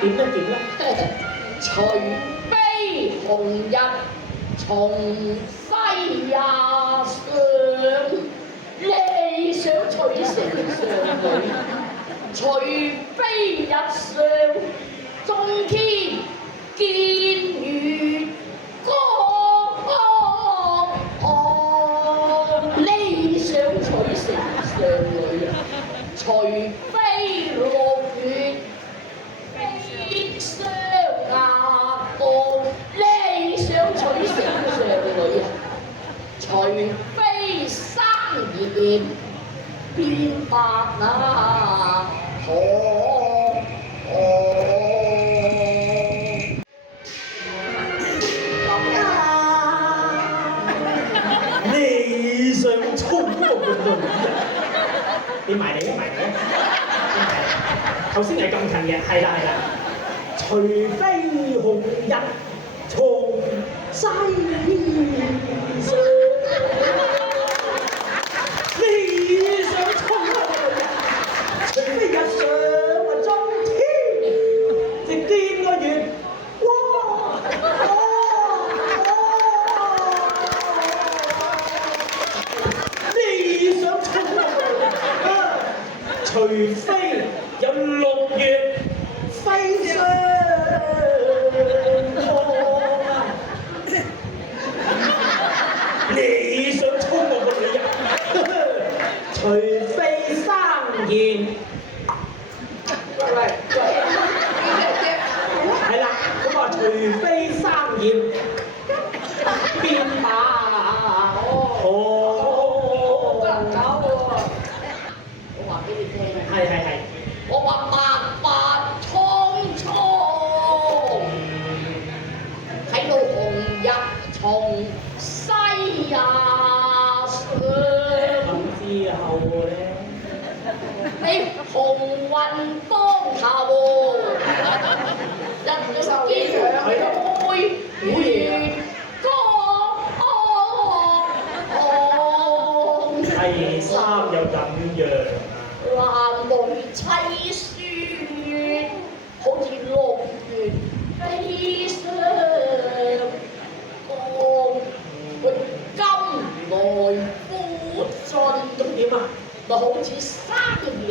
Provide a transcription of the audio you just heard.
點咧？除非紅日從西也上，你想取城上女；除非日上中天見月光，你想取城上女；除非六月飛霜壓降，你想取城上女；除非生葉變白你想衝嗰個女人？你埋嚟啊！頭先係咁近嘅，係啦。除非紅日從西上，你想衝嗰個女人？除非日上啊中天，直見個月光。你想衝嗰個女人？除非有6月飛霜降，你想衝我個女人？除非生葉，係啦，咁話除非生葉變白，我話俾你聽，係。我話白髮蒼蒼，睇到紅日從西也上，咁之後咧，你紅雲當頭，日見月光，係衫又咁樣啊！藍莓砌雪，好似6月飛霜降，佢金來苦盡，咁點啊？咪好似生葉。